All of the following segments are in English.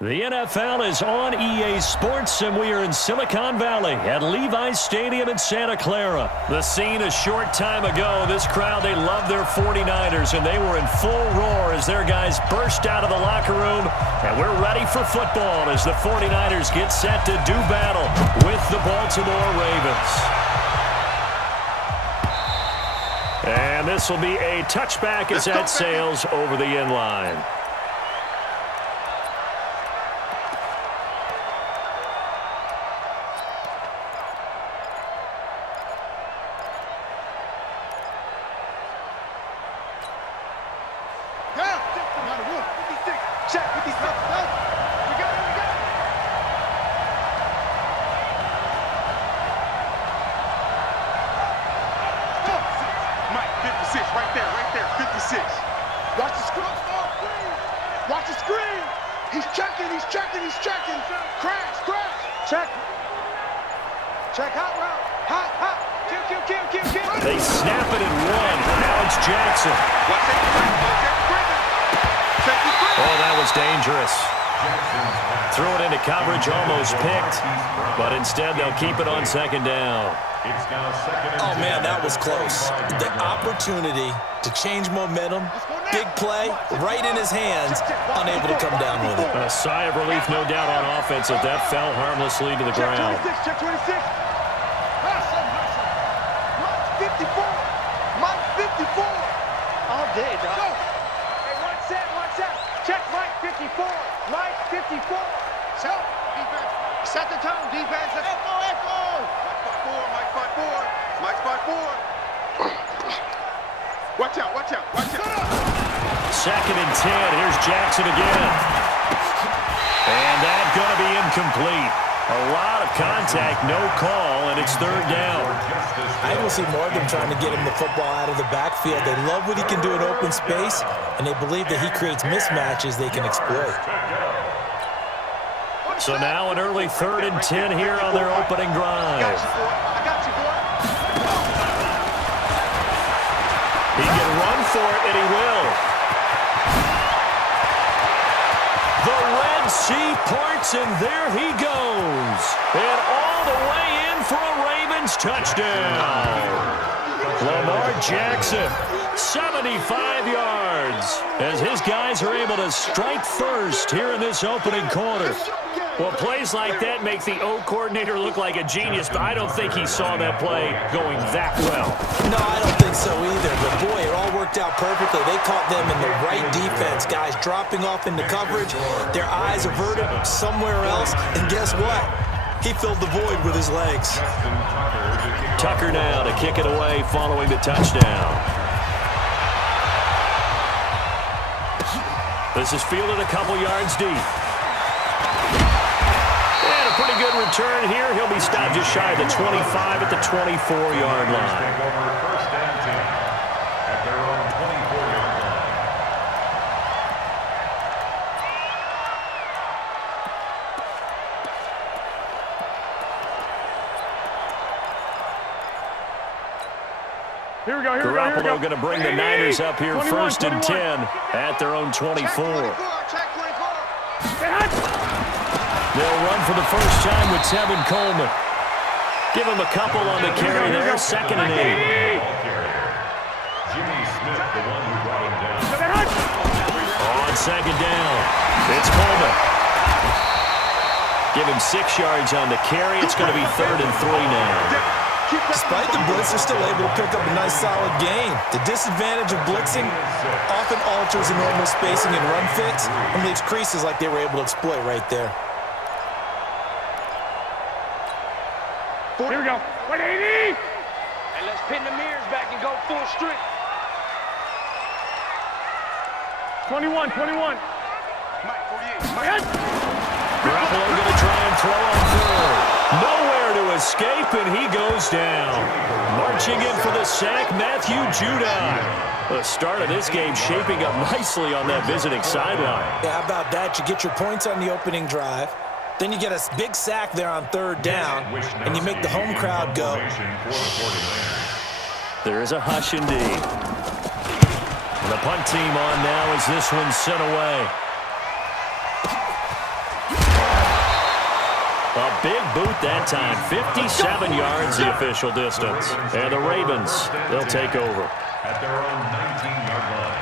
The NFL is on EA Sports, and we are in Silicon Valley at Levi's Stadium in Santa Clara. The scene a short time ago, this crowd, they love their 49ers, and they were in full roar as their guys burst out of the locker room. And we're ready for football as the 49ers get set to do battle with the Baltimore Ravens. And this will be a touchback as that sails over the end line. They snap it and run. Now it's Jackson. Oh, that was dangerous. Threw it into coverage, almost picked, but instead they'll keep it on second down. Oh, man, that was close. The opportunity to change momentum, big play, right in his hands, unable to come down with it. A sigh of relief, no doubt, on offense as that fell harmlessly to the ground. Check 26. Mike 54. All day, dog. Go. Hey, watch that. Check Mike 54. Mike 54. So, defense. Set the tone, defense. Echo. Mike 4. Watch out. Second and 10. Here's Jackson again. And that's going to be incomplete. A lot of contact, no call, and it's third down. I will see more of them trying to get him the football out of the backfield. They love what he can do in open space, and they believe that he creates mismatches they can exploit. So now an early third and 10 here on their opening drive. I got you, boy. He can run for it, and he will. The Red Sea parts, and there he goes. And all the way in for a Ravens touchdown. Lamar Jackson, 75 yards, as his guys are able to strike first here in this opening quarter. Well, plays like that make the O coordinator look like a genius, but I don't think he saw that play going that well. No, I don't think so either, but boy, it all worked out perfectly. They caught them in the right defense, guys dropping off into coverage, their eyes averted somewhere else, and guess what? He filled the void with his legs. Tucker now to kick it away following the touchdown. This is fielded a couple yards deep. And a pretty good return here. He'll be stopped just shy of the 25 at the 24-yard line. Here we go. Garoppolo going to bring the Niners up here 1st and 10 at their own 24. They'll run for the first time with Tevin Coleman. Give him a couple on the carry there, 2nd and 8. On 2nd down, it's Coleman. Give him 6 yards on the carry. It's going to be 3rd and 3 now. Despite the blitz, they're still able to pick up a nice, solid gain. The disadvantage of blitzing often alters the normal spacing and run fits and leaves creases like they were able to exploit right there. Here we go. 180. And let's pin the mirrors back and go full strength. 21. Mike 48. Garoppolo going to try and throw on third. Nowhere to escape, and he goes down. Marching in for the sack, Matthew Judon. The start of this game shaping up nicely on that visiting sideline. Yeah, how about that? You get your points on the opening drive. Then you get a big sack there on 3rd down, and you make the home crowd go. There is a hush indeed. The punt team on now as this one's sent away. A big boot that time. 57 yards the official distance. And the Ravens, they'll take over. At their own 19-yard line.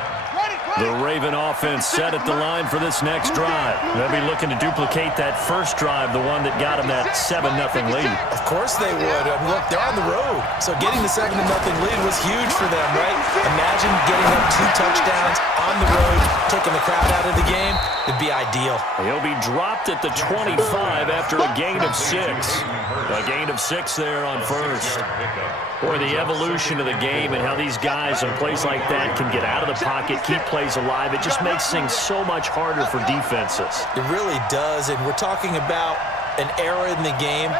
The Raven offense set at the line for this next drive. They'll be looking to duplicate that first drive, the one that got them that 7-0 lead. Of course they would. I mean, look, they're on the road. So getting the 7-0 lead was huge for them, right? Imagine getting up 2 touchdowns on the road, taking the crowd out of the game. It'd be ideal. He'll be dropped at the 25 after a gain of 6. A gain of 6 there on first. Boy, the evolution of the game and how these guys in plays like that can get out of the pocket, keep plays alive, it just makes things so much harder for defenses. It really does, and we're talking about an era in the game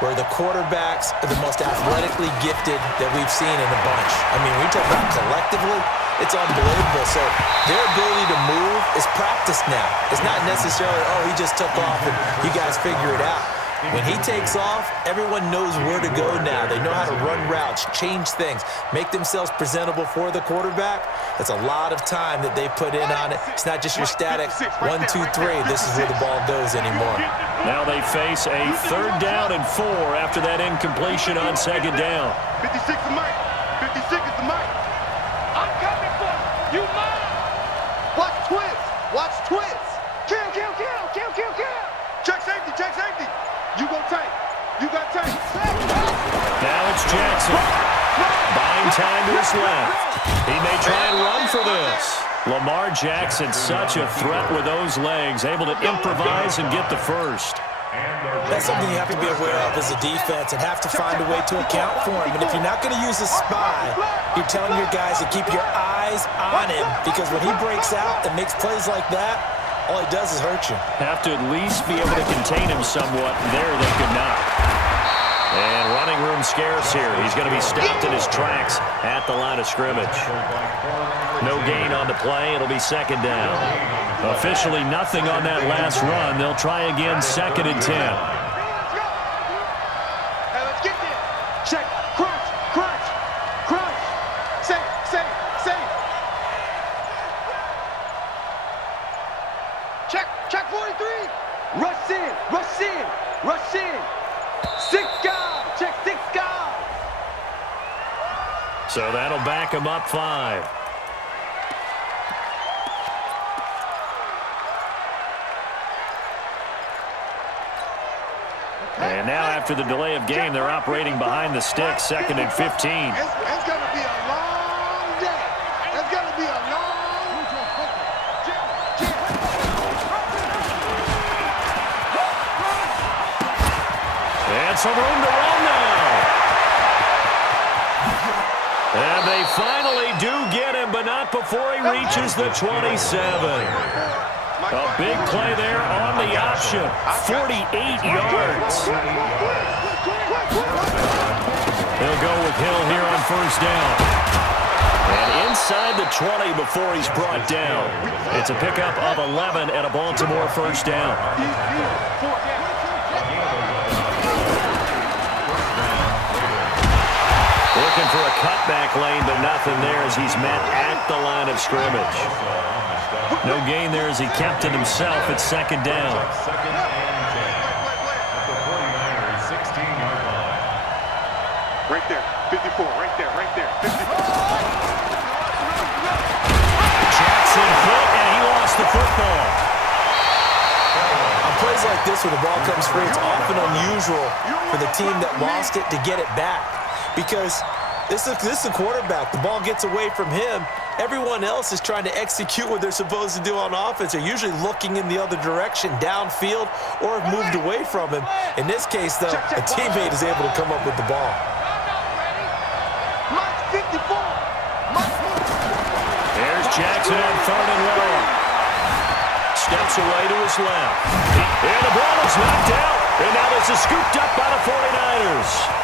where the quarterbacks are the most athletically gifted that we've seen in a bunch. I mean, we talk about collectively, it's unbelievable. So their ability to move is practiced now. It's not necessarily, oh, he just took off and you guys figure it out. When he takes off, everyone knows where to go now. They know how to run routes, change things, make themselves presentable for the quarterback. That's a lot of time that they put in on it. It's not just your static 1, 2, 3. This is where the ball goes anymore. Now they face a 3rd down and 4 after that incompletion on 2nd down. 56 is Mike. 56 is the Mike. I'm coming for you, Mike. Watch twins. Watch twins. Kill, kill, kill, kill, kill, kill. Check safety, check safety. You go tight. You got tight. Now it's Jackson. Buying time to his left. He may try and run for this. Lamar Jackson, such a threat with those legs, able to improvise and get the first. That's something you have to be aware of as a defense and have to find a way to account for him. And if you're not going to use a spy, you're telling your guys to keep your eyes on him, because when he breaks out and makes plays like that, all he does is hurt you. Have to at least be able to contain him somewhat. There they could not. And running room scarce here. He's going to be stopped in his tracks at the line of scrimmage. No gain on the play. It'll be 2nd down. Officially nothing on that last run. They'll try again 2nd and 10. Hey, let's get there. Check. Crunch. Crunch. Crunch. Safe. Safe. Safe. Check. Check 43. Rush in. Rush in. Rush in. 6 guys. Check 6 guys. So that'll back him up 5. And now after the delay of game, they're operating behind the sticks, 2nd and 15. It's going to be a long day. It's going to be a long And some room to run now. And they finally do get him, but not before he reaches the 27. A big play there on the option. 48 yards. They'll go with Hill here on 1st down. And inside the 20 before he's brought down. It's a pickup of 11 at a Baltimore 1st down. Looking for a cutback lane, but nothing there as he's met at the line of scrimmage. No gain there as he kept it himself at 2nd down. Right there, 54, right there, right there, 54. Jackson hit, and he lost the football. On plays like this where the ball comes free, it's often unusual for the team that lost it to get it back, because this is the quarterback. The ball gets away from him. Everyone else is trying to execute what they're supposed to do on offense. They're usually looking in the other direction, downfield, or have moved away from him. In this case, though, a teammate is able to come up with the ball. There's Jackson on 3rd and long. Steps away to his left. And the ball is knocked out. And now this is scooped up by the 49ers.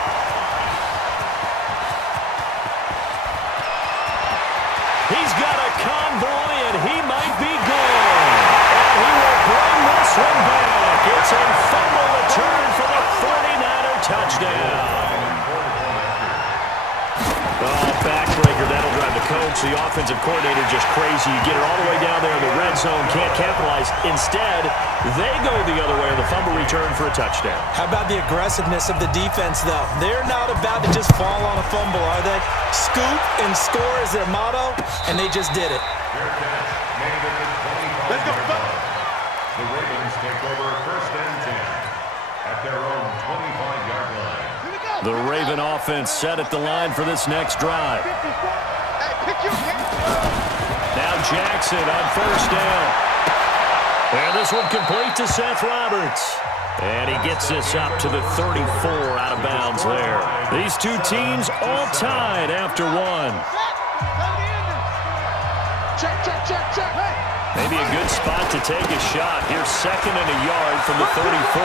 He's got a convoy, and he might be gone. And he will bring this one back. It's a fumble return for the 49er touchdown. Oh, backbreaker. That'll drive the coach, the offensive coordinator, just crazy. You get it all the way down there in the red zone, can't capitalize. Instead, they go the other way on the fumble return for a touchdown. How about the aggressiveness of the defense, though? They're not about to just fall on a fumble, are they? Scoop and score is their motto, and they just did it. Let's go, The Ravens take over 1st and 10 at their own 25-yard line. The Raven offense set at the line for this next drive. Now Jackson on 1st down. And this one complete to Seth Roberts. And he gets this up to the 34 out of bounds there. These two teams all tied after one. Check. Maybe a good spot to take a shot. Here's 2nd and a yard from the 34.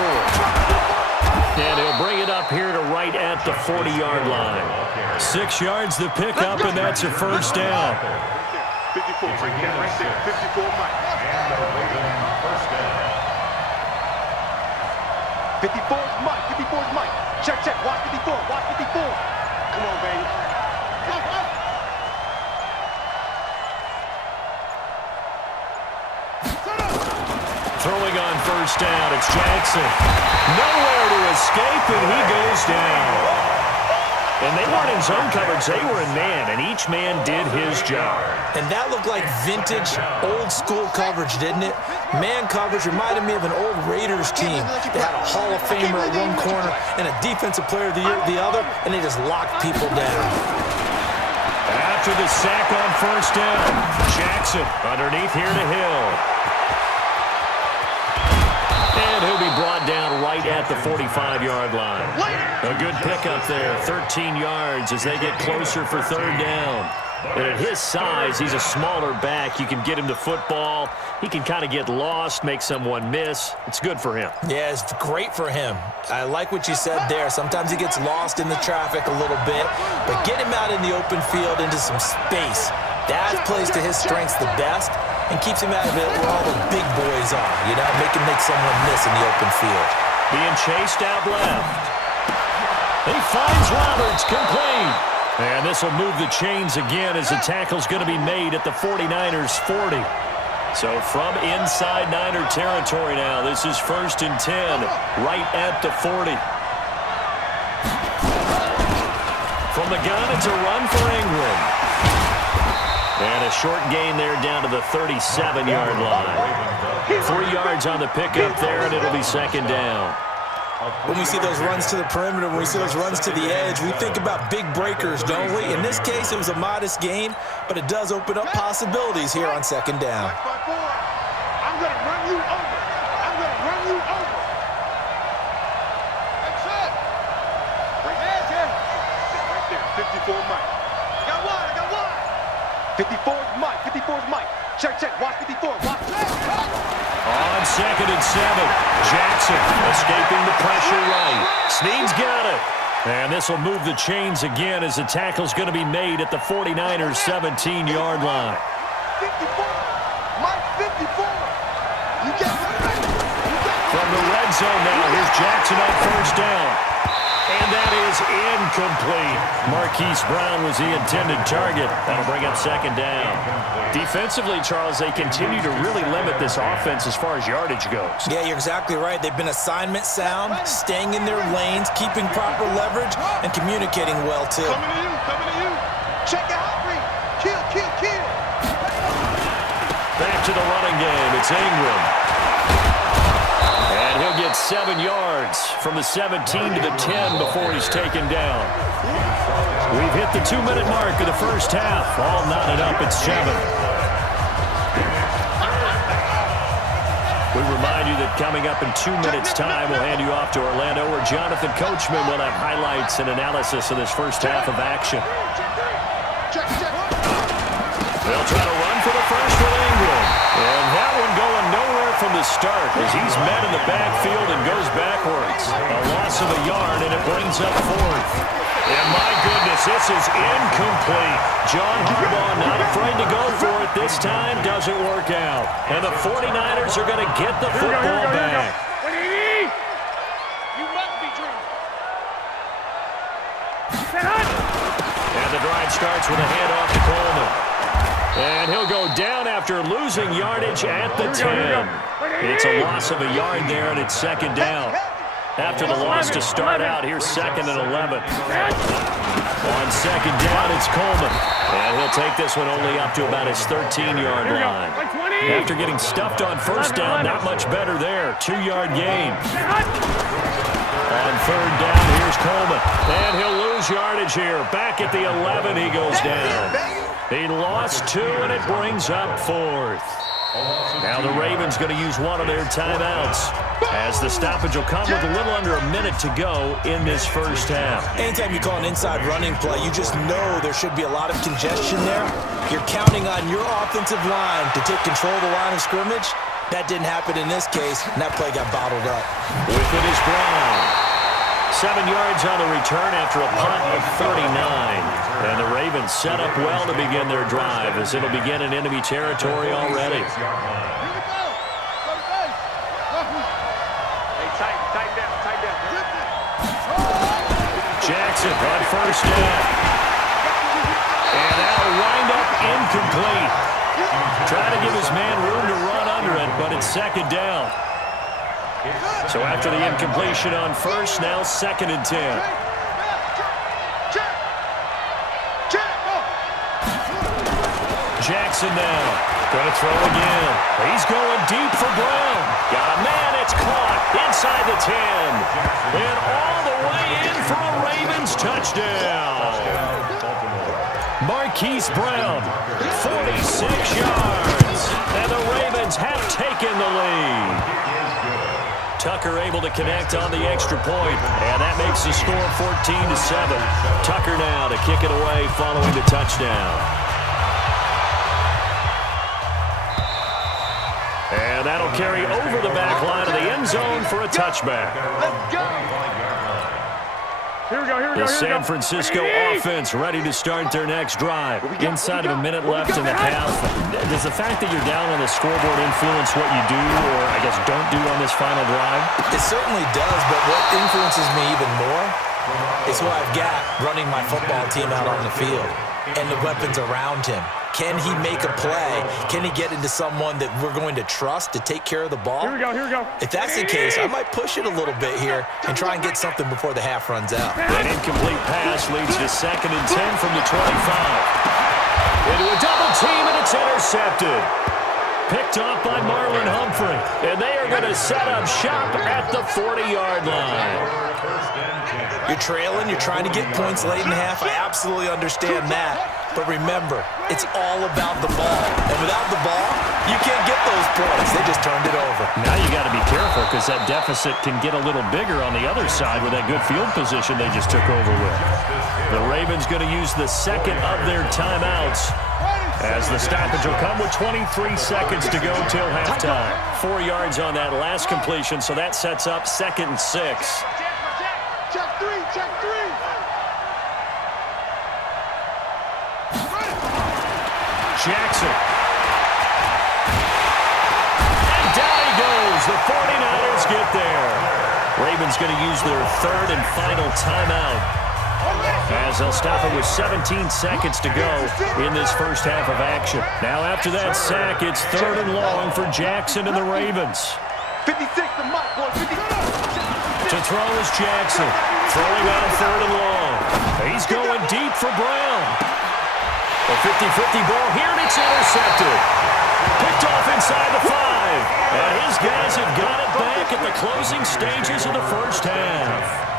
And he'll bring it up here to right at the 40-yard line. 6 yards to pick up, and that's a 1st down. 54, right there. 54, Mike. And the Ravens 1st down. 54's Mike. 54's Mike. Check. Watch 54. Watch 54. Come on, baby. Throwing on 1st down, it's Jackson. Nowhere to escape, and he goes down. And they weren't in zone coverage, they were in man, and each man did his job. And that looked like vintage, old-school coverage, didn't it? Man coverage reminded me of an old Raiders team. They had a Hall of Famer at one corner and a Defensive Player of the Year at the other, and they just locked people down. After the sack on 1st down, Jackson underneath here to Hill. And he'll be brought down right at the 45-yard line. A good pickup there, 13 yards as they get closer for 3rd down. And at his size, he's a smaller back. You can get him to football. He can kind of get lost, make someone miss. It's good for him. Yeah, it's great for him. I like what you said there. Sometimes he gets lost in the traffic a little bit, but get him out in the open field into some space. That plays to his strengths the best and keeps him out of it where all the big boys are, you know, make someone miss in the open field. Being chased out left. He finds Roberts, complete. And this will move the chains again as the tackle's going to be made at the 49ers 40. So from inside Niner territory now, this is 1st and 10, right at the 40. From the gun, it's a run for Ingram. And a short gain there down to the 37-yard line. 3 yards on the pickup there, and it'll be 2nd down. When we see those runs to the perimeter, when we see those runs to the edge, we think about big breakers, don't we? In this case, it was a modest gain, but it does open up possibilities here on 2nd down. I'm going to run you over. I'm going to run you over. That's it. Bring hands here. Right there, 54 Mike. I got one. 54's Mike. 54's Mike. Check. Watch 54. Watch. On 2nd and 7, Jackson escaping the pressure right. Snead's got it. And this will move the chains again as the tackle's going to be made at the 49ers 17-yard line. 54. Mike 54. You get it. From the red zone now, here's Jackson on 1st down. And that is incomplete. Marquise Brown was the intended target. That'll bring up 2nd down. Defensively, Charles, they continue to really limit this offense as far as yardage goes. Yeah, you're exactly right. They've been assignment sound, staying in their lanes, keeping proper leverage, and communicating well, too. Coming to you. Check out, Reed. Kill. Back to the running game. It's Ingram. And he'll get 7 yards from the 17 to the 10 before he's taken down. We've hit the 2-minute mark of the first half. All knotted up at 7. We remind you that coming up in 2 minutes' time, we'll hand you off to Orlando, where Jonathan Coachman will have highlights and analysis of this first half of action. They'll try to run for the first with Ingram. And that one going nowhere from the start as he's met in the backfield and goes backwards. A loss of a yard, and it brings up 4th. And my goodness, this is incomplete. John Harbaugh not afraid to go for it this time. Doesn't work out. And the 49ers are going to get the football back. You must be dreaming. And the drive starts with a handoff to Coleman. And he'll go down after losing yardage at the 10. It's a loss of a yard there, and it's second down. After the loss to start out, here's 2nd and 11. On second down, it's Coleman. And he'll take this one only up to about his 13-yard line. After getting stuffed on first down, not much better there. 2-yard gain. On third down, here's Coleman. And he'll lose yardage here. Back at the 11, he goes down. He lost 2, and it brings up 4th. Now the Ravens going to use one of their timeouts, as the stoppage will come with a little under a minute to go in this first half. Anytime you call an inside running play, you just know there should be a lot of congestion there. You're counting on your offensive line to take control of the line of scrimmage. That didn't happen in this case, and that play got bottled up. With it is Brown. 7 yards on the return after a punt of 39. And the Ravens set up well to begin their drive, as it'll begin in enemy territory already. Jackson on first down. And that'll wind up incomplete. Trying to give his man room to run under it, but it's second down. So after the incompletion on first, now 2nd and 10. Jackson now. Going to throw again. He's going deep for Brown. Got a man. It's caught inside the 10. And all the way in for a Ravens touchdown. Marquise Brown, 46 yards. And the Ravens have taken the lead. Tucker able to connect on the extra point, and that makes the score 14-7. Tucker now to kick it away following the touchdown. And that'll carry over the back line of the end zone for a touchback. Let's go. The San Francisco offense ready to start their next drive. Inside of a minute left in the half. Does the fact that you're down on the scoreboard influence what you do, or I guess don't do on this final drive? It certainly does, but what influences me even more is who I've got running my football team out on the field and the weapons around him. Can he make a play? Can he get into someone that we're going to trust to take care of the ball? Here we go. If that's the case, I might push it a little bit here and try and get something before the half runs out. An incomplete pass leads to 2nd and 10 from the 25. Into a double team, and it's intercepted. Picked off by Marlon Humphrey. And they are going to set up shop at the 40-yard line. You're trailing. You're trying to get points late in the half. I absolutely understand that. But remember, it's all about the ball. And without the ball, you can't get those points. They just turned it over. Now you got to be careful, because that deficit can get a little bigger on the other side with that good field position they just took over with. The Ravens going to use the 2nd of their timeouts, as the stoppage will come with 23 seconds to go till halftime. 4 yards on that last completion, so that sets up 2nd and 6. Check three. Jackson. And down he goes. The 49ers get there. Ravens going to use their 3rd and final timeout, as they'll stop it with 17 seconds to go in this first half of action. Now after that sack, it's 3rd and long for Jackson and the Ravens. 56 to Mike, boy. 56. To throw is Jackson. Throwing on 3rd and long. He's going deep for Brown. A 50-50 ball here, and it's intercepted. Picked off inside the 5. And his guys have got it back at the closing stages of the first half.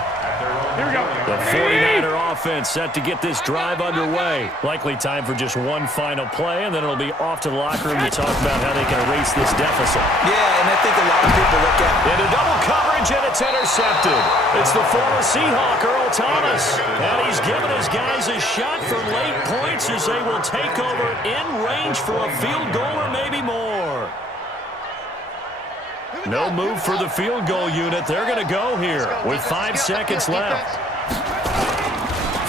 Here we go. The 49er offense set to get this drive underway. Likely time for just one final play, and then it'll be off to the locker room to talk about how they can erase this deficit. Yeah, and I think a lot of people look at it. Into double coverage, and it's intercepted. It's the former Seahawk, Earl Thomas. And he's given his guys a shot for late points, as they will take over in range for a field goal or maybe more. No move for the field goal unit. They're going to go here with 5 seconds left.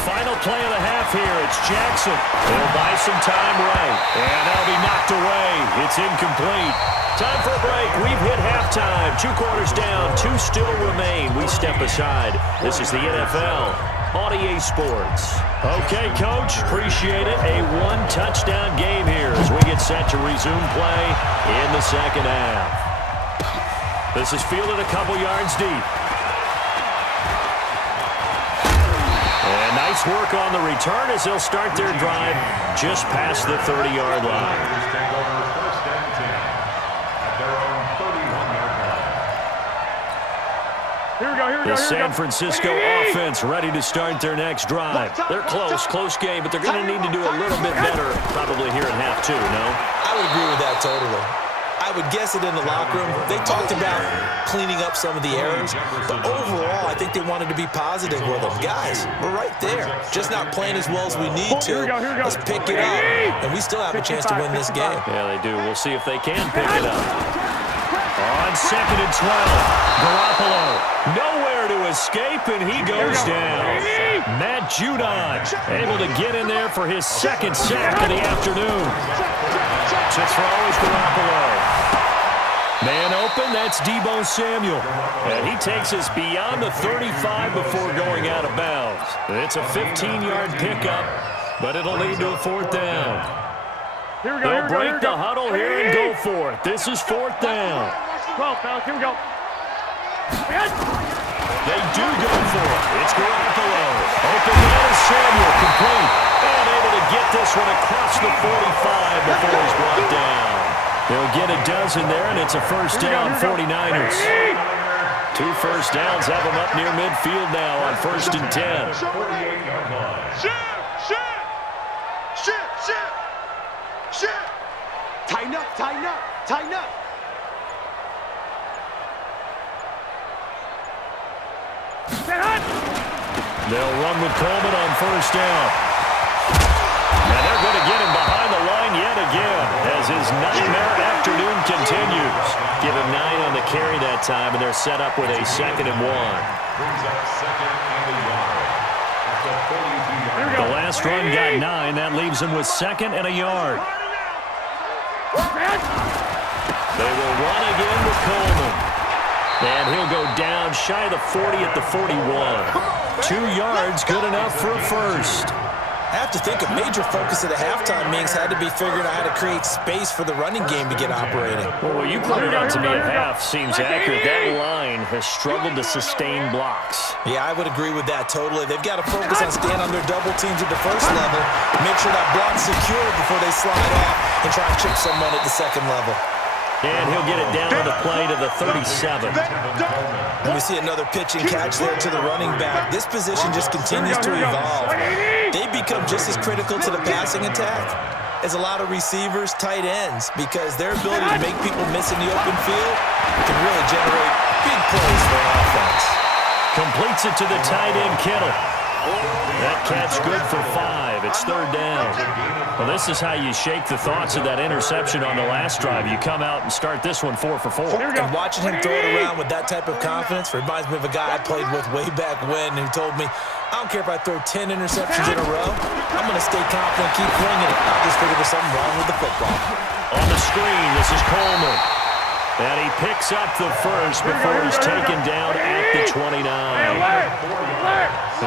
Final play of the half here. It's Jackson. He'll buy some time right. And that'll be knocked away. It's incomplete. Time for a break. We've hit halftime. 2 quarters down. 2 still remain. We step aside. This is the NFL on EA Sports. Okay, Coach, appreciate it. A one-touchdown game here as we get set to resume play in the second half. This is fielded a couple yards deep. And nice work on the return as they'll start their drive just past the 30-yard line. The San Francisco offense ready to start their next drive. They're close game, but they're going to need to do a little bit better probably here in half two, no? I would agree with that totally. I would guess it in the locker room. They talked about cleaning up some of the errors, but overall, I think they wanted to be positive with them. Guys, we're right there. Just not playing as well as we need to. Let's pick it up, and we still have a chance to win this game. Yeah, they do. We'll see if they can pick it up. On 2nd and 12, Garoppolo nowhere to escape, and he goes down. Matt Judon able to get in there for his second sack of the afternoon. To throw is Garoppolo. Man open, that's Deebo Samuel. And he takes us beyond the 35 before going out of bounds. It's a 15-yard pickup, but it'll lead to a 4th down. They'll break the huddle here and go for it. This is 4th down. 12, fellas, here we go. They do go for it. It's Garoppolo. Open man is Samuel, complete. And able to get this one across the 45 before he's brought down. They'll get a dozen there, and it's a first down, 49ers. 2 first downs have them up near midfield now on 1st and 10. Shit! Tighten up. They'll run with Coleman on 1st down. And they're going to get him behind the line yet again as his nightmare afternoon continues. Give him 9 on the carry that time, and they're set up with a 2nd and 1. The last run got 9. That leaves him with 2nd and a yard. They will run again with Coleman. And he'll go down shy of the 40 at the 41. 2 yards, good enough for a first. I have to think a major focus at the halftime meetings had to be figuring out how to create space for the running game to get operating. Well, what you pointed out to me at half seems accurate. That line has struggled to sustain blocks. Yeah, I would agree with that totally. They've got to focus on staying on their double teams at the first level, make sure that block's secure before they slide off and try to chip someone at the second level. And he'll get it down on the play to the 37. And we see another pitch and catch there to the running back. This position just continues to evolve. They become just as critical to the passing attack as a lot of receivers, tight ends, because their ability to make people miss in the open field can really generate big plays for an offense. Completes it to the tight end, Kittle. That catch good for 5. It's 3rd down. Well, this is how you shake the thoughts of that interception on the last drive. You come out and start this one 4 for 4. And watching him throw it around with that type of confidence reminds me of a guy I played with way back when who told me, I don't care if I throw 10 interceptions in a row. I'm going to stay confident, keep winging it. I just figured there's something wrong with the football. On the screen, this is Coleman. And he picks up the first before he's taken down at the 29.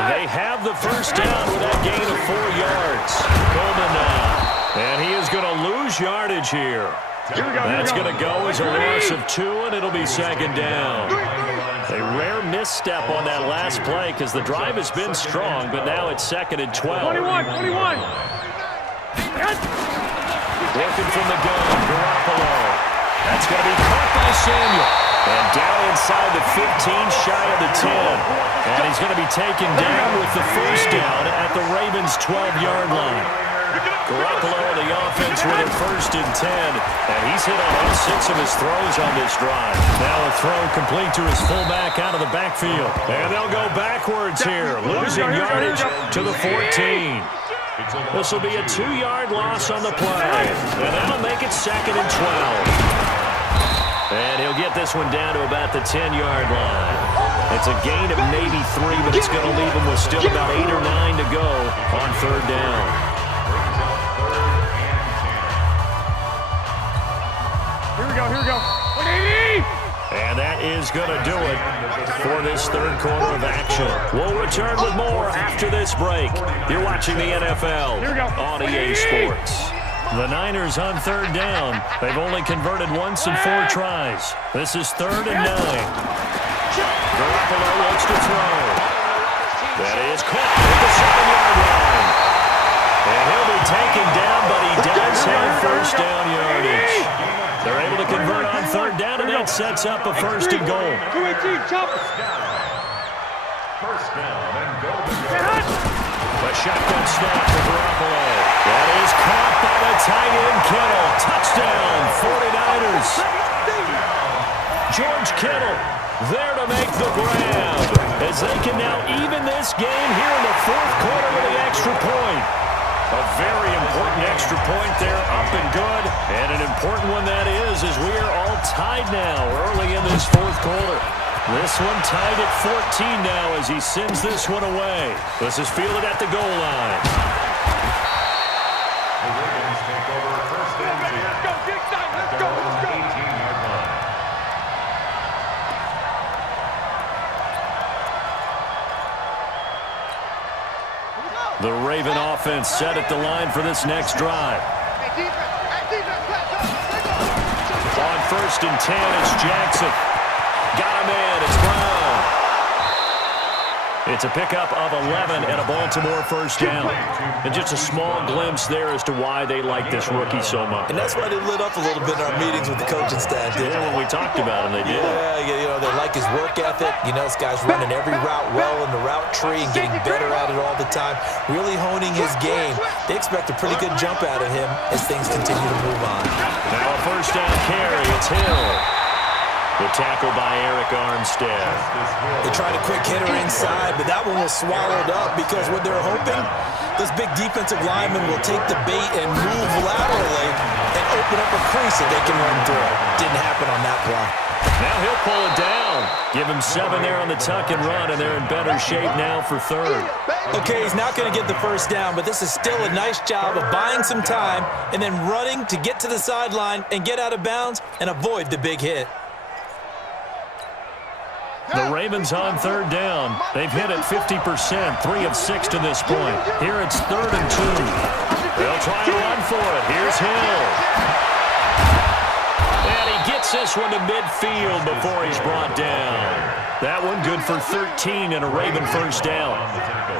They have the first down with that gain of 4 yards. Coleman now. And he is going to lose yardage here. That's going to go as a loss of 2, and it'll be 2nd down. A rare misstep on that last play because the drive has been strong, but now it's 2nd and 12. 21. Working from the gun, Garoppolo. That's going to be caught by Samuel. And down inside the 15, shy of the 10. And he's going to be taken down with the first down at the Ravens' 12-yard line. Garoppolo, the offense with it 1st and 10. And he's hit on all 6 of his throws on this drive. Now a throw complete to his fullback out of the backfield. And they'll go backwards here, losing yardage to the 14. This will be a 2-yard loss on the play. And that'll make it 2nd and 12. And he'll get this one down to about the 10-yard line. It's a gain of maybe 3, but it's going to leave him with still about 8 or 9 to go on 3rd down. Here we go. 180! And that is going to do it for this third quarter of action. We'll return with more after this break. You're watching the NFL on EA Sports. The Niners on third down. They've only converted once in 4 tries. This is 3rd and 9. Garoppolo looks to throw. That is caught at the 7-yard line. And he'll be taken down, but he does have first down yardage. They're able to convert on third down, and that sets up a 1st and goal. First down and goal. A shotgun snap for Garoppolo. That is caught by the tight end, Kittle. Touchdown, 49ers. George Kittle there to make the grab, as they can now even this game here in the 4th quarter with the extra point. A very important extra point there, up and good. And an important one that is, as we are all tied now early in this 4th quarter. This one tied at 14 now as he sends this one away. This is fielded at the goal line. The Ravens take over first and 10. Let's go, big time, let's go, let's go. 18-yard line. The Raven offense set at the line for this next drive. On 1st and 10, it's Jackson. Got him in. It's Brown. It's a pickup of 11 and a Baltimore first down. And just a small glimpse there as to why they like this rookie so much. And that's why they lit up a little bit in our meetings with the coaching staff. Yeah, when we talked about him, they did. Yeah, they like his work ethic. This guy's running every route well in the route tree and getting better at it all the time, really honing his game. They expect a pretty good jump out of him as things continue to move on. Now a first down carry. It's Hill. The tackle by Eric Armstead. They tried a quick hitter inside, but that one was swallowed up because what they're hoping, this big defensive lineman will take the bait and move laterally and open up a crease that they can run through. Didn't happen on that play. Now he'll pull it down. Give him 7 there on the tuck and run, and they're in better shape now for 3rd. Okay, he's not going to get the first down, but this is still a nice job of buying some time and then running to get to the sideline and get out of bounds and avoid the big hit. The Ravens on 3rd down. They've hit it 50%, 3 of 6 to this point. Here it's 3rd and 2. They'll try to run for it. Here's Hill. And he gets this one to midfield before he's brought down. That one good for 13 and a Raven first down.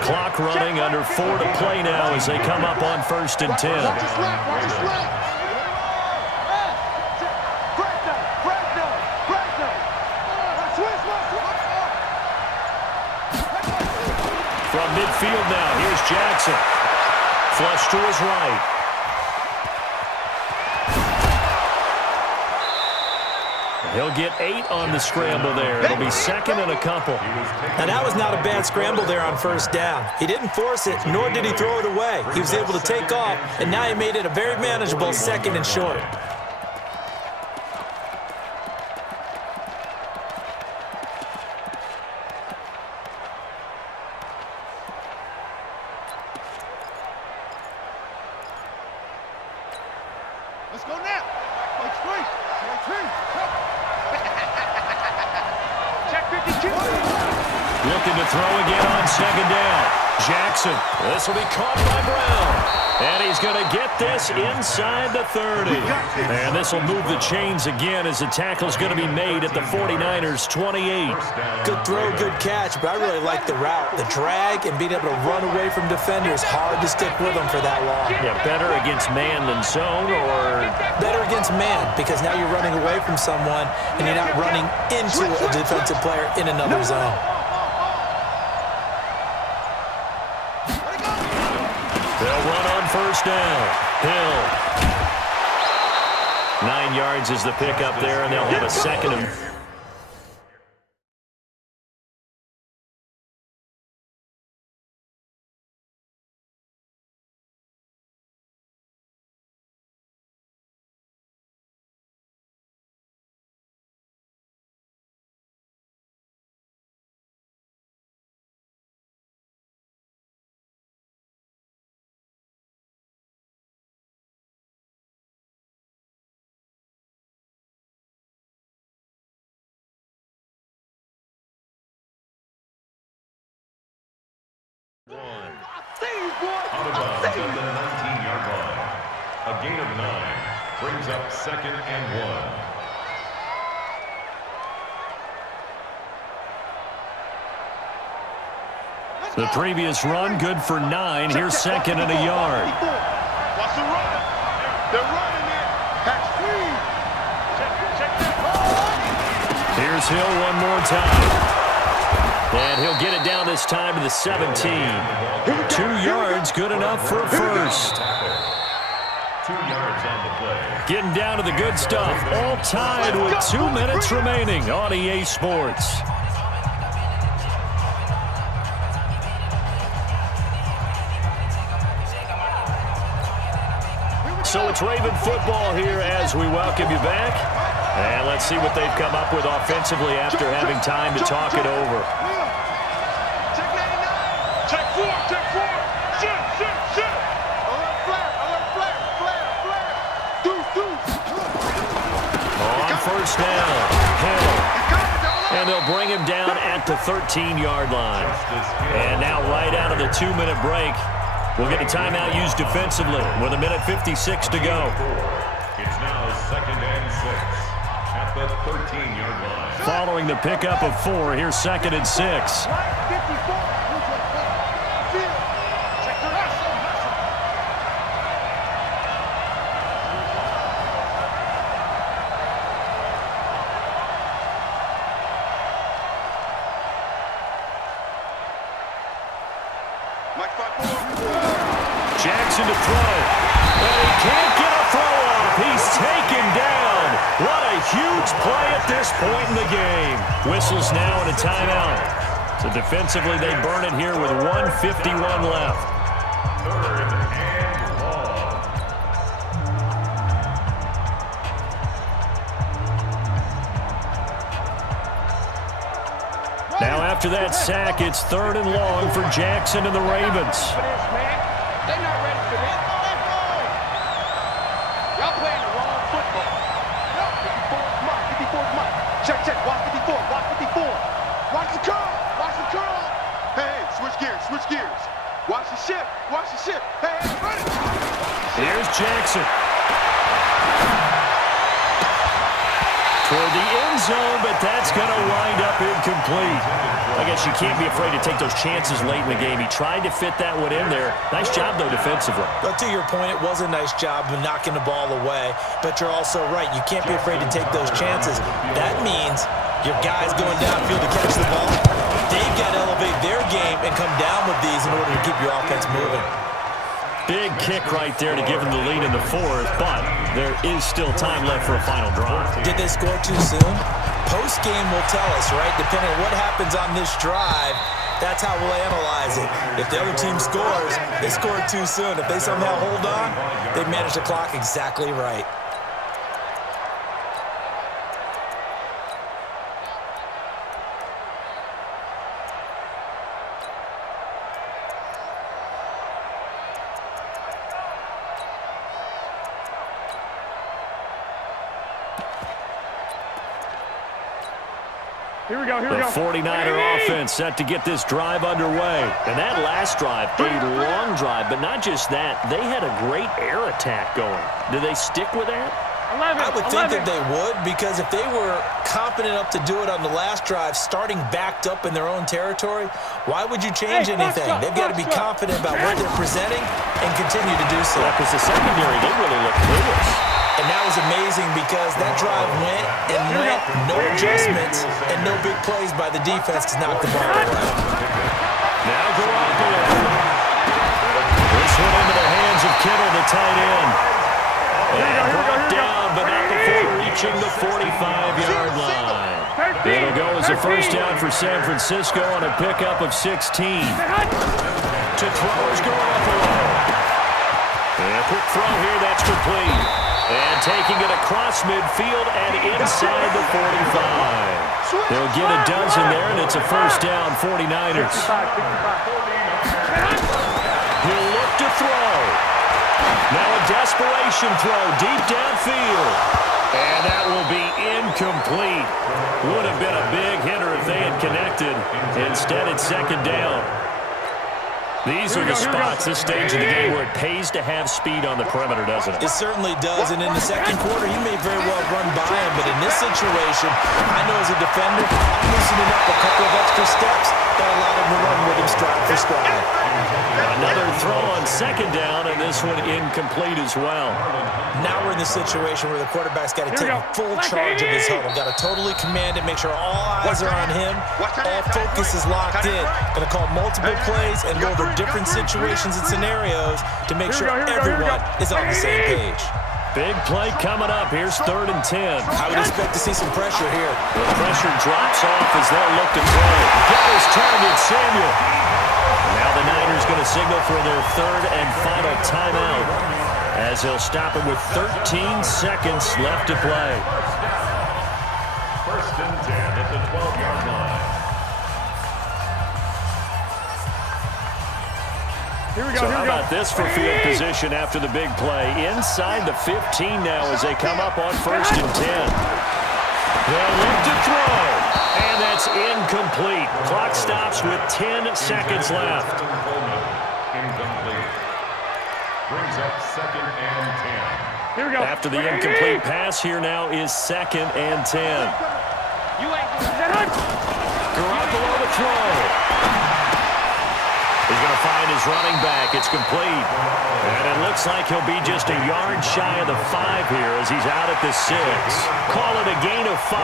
Clock running, under 4 to play now as they come up on 1st and 10. From midfield now, here's Jackson. Flush to his right. He'll get 8 on the scramble there. It'll be 2nd and a couple. Now, that was not a bad scramble there on first down. He didn't force it, nor did he throw it away. He was able to take off, and now he made it a very manageable 2nd and short. Let's go now. Check 52. Looking to throw again on 2nd down. Jackson. This will be caught by Brown. And he's going to get this inside the 30. And this will move the chains again as the tackle's going to be made at the 49ers' 28. Good throw, good catch, but I really like the route. The drag and being able to run away from defenders, hard to stick with them for that long. Yeah, better against man than zone, or better against man, because now you're running away from someone and you're not running into a defensive player in another zone. They'll run on first down. Hill. 9 yards is the pickup there, and they'll have a 2nd and Out of bounds at the 19-yard line. A gain of 9 brings up 2nd and 1. The previous run, good for 9. Here's 2nd and a yard. Watch the run. They're running it. Catch free. Here's Hill one more time. And he'll get it down this time to the 17. 2 yards, good enough for a first. 2 yards on the play. Getting down to the good stuff. All tied with 2 minutes remaining on EA Sports. So it's Raven football here as we welcome you back. And let's see what they've come up with offensively after having time to talk it over. Check 99. Check 4. Check 4. Shit. Alert flare. Deuce. On first down, Hill. And they'll bring him down at the 13-yard line. And now right out of the 2-minute break, we'll get a timeout used defensively with 1:56 to go. It's now 2nd and 6 at the 13-yard line. Following the pickup of 4, here's 2nd and 6. Jackson to throw. But he can't get a throw off. He's taken down. What a huge play at this point in the game. Whistles now and a timeout. So defensively, they burn it here with 1:51 left. 3rd and long. Now after that sack, it's 3rd and long for Jackson and the Ravens. They're not ready for this. Y'all playing the wrong football. 54 is mine. Check. Watch 54. Watch the curl. Hey, switch gears. Watch the shift. Hey, run it. Here's Jackson. Toward the end zone, but that's going to wind up incomplete. I guess you can't be afraid to take those chances late in the game. He tried to fit that one in there. Nice job, though, defensively. But to your point, it was a nice job of knocking the ball away. But you're also right. You can't be afraid to take those chances. That means your guys going downfield to catch the ball, they've got to elevate their game and come down with these in order to keep your offense moving. Big kick right there to give them the lead in the 4th, but there is still time left for a final drive. Did they score too soon? Post-game will tell us, right? Depending on what happens on this drive, that's how we'll analyze it. If the other team scores, they scored too soon. If they somehow hold on, they manage the clock exactly right. Here we go. The 49er offense set to get this drive underway. And that last drive, a long drive, but not just that. They had a great air attack going. Do they stick with that? I would think that they would, because if they were confident enough to do it on the last drive, starting backed up in their own territory, why would you change anything? They've got to be confident about what they're presenting and continue to do so. Because the secondary, they really look clueless. And that was amazing because that drive went, no adjustments, and no big plays by the defense to knock the ball away. Now Garoppolo. This one into the hands of Kittle, the tight end. And brought down, but not before reaching the 45-yard line. It'll go as a first down for San Francisco on a pickup of 16. To throws Garoppolo. And a quick throw here, that's complete. And taking it across midfield and inside the 45. They'll get a dozen there, and it's a first down, 49ers. He'll look to throw. Now a desperation throw deep downfield. And that will be incomplete. Would have been a big hitter if they had connected. Instead, it's second down. These are the spots, this stage of the game, where it pays to have speed on the perimeter, doesn't it? It certainly does, and in the second quarter, he may very well run by him, but in this situation, I know as a defender, I'm loosening up a couple of extra steps that allowed him to run with him stride for stride. Another throw on second down, and this one incomplete as well. Now we're in the situation where the quarterback's got to take full charge of his huddle. Got to totally command it, make sure all eyes are on him. All focus is locked in. Going to call multiple plays and go over different situations and scenarios to make sure everyone is on the same page. Big play coming up. Here's 3rd and 10. I would expect to see some pressure here. The pressure drops off as they'll look to throw. Got his target, Samuel. Now the Niners going to signal for their 3rd and final timeout, as they'll stop it with 13 seconds left to play. 1st and 10 at the 12-yard line. How about this for field position after the big play? Inside the 15 now as they come up on 1st and 10. They'll look to throw, and that's incomplete. Clock stops with 10 seconds left. Incomplete. Brings up 2nd and 10. After the incomplete pass, here now is 2nd and 10. Garoppolo to throw. He's going to find his running back. It's complete. And it looks like he'll be just a yard shy of the 5 here as he's out at the 6. Call it a gain of 5.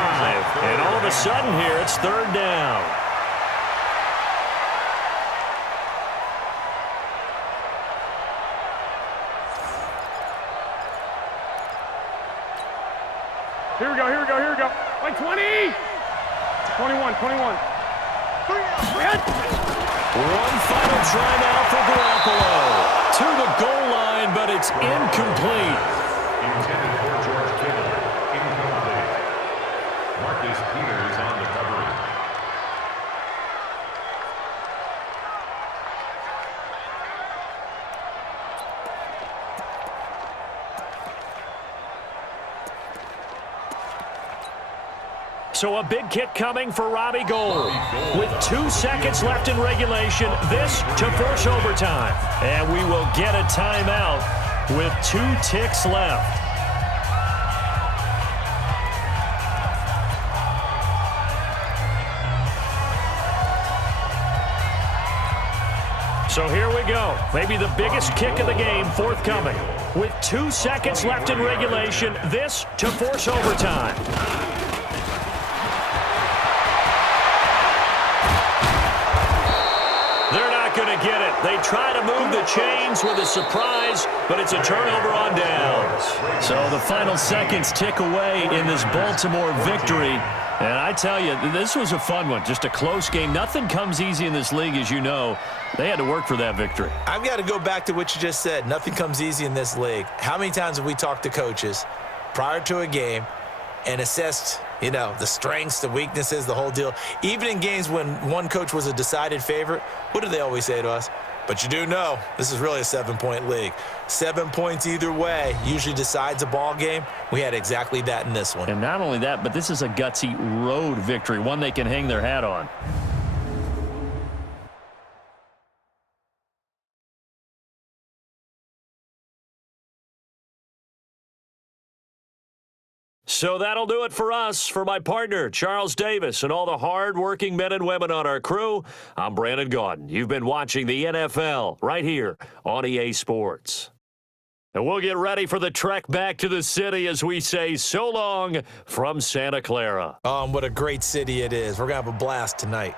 And all of a sudden here, it's 3rd down. Here we go. Like 20. 21. One final try now for Garoppolo. To the goal line, but it's incomplete. Intended for George Kittle. Incomplete. Marcus Peters on the coverage. So a big kick coming for Robbie Gould. With 2 seconds left in regulation, this to force overtime. And we will get a timeout with 2 ticks left. So here we go. Maybe the biggest kick of the game forthcoming. With 2 seconds left in regulation, this to force overtime. Going to get it. They try to move the chains with a surprise, but it's a turnover on downs. So the final seconds tick away in this Baltimore victory. And I tell you, this was a fun one. Just a close game. Nothing comes easy in this league, as you know. They had to work for that victory. I've got to go back to what you just said. Nothing comes easy in this league. How many times have we talked to coaches prior to a game and assessed, the strengths, the weaknesses, the whole deal? Even in games when one coach was a decided favorite, what do they always say to us? But you do know this is really a 7-point league. 7 points either way usually decides a ball game. We had exactly that in this one. And not only that, but this is a gutsy road victory, one they can hang their hat on. So that'll do it for us. For my partner, Charles Davis, and all the hard-working men and women on our crew, I'm Brandon Gaudin. You've been watching the NFL right here on EA Sports. And we'll get ready for the trek back to the city as we say so long from Santa Clara. What a great city it is. We're going to have a blast tonight.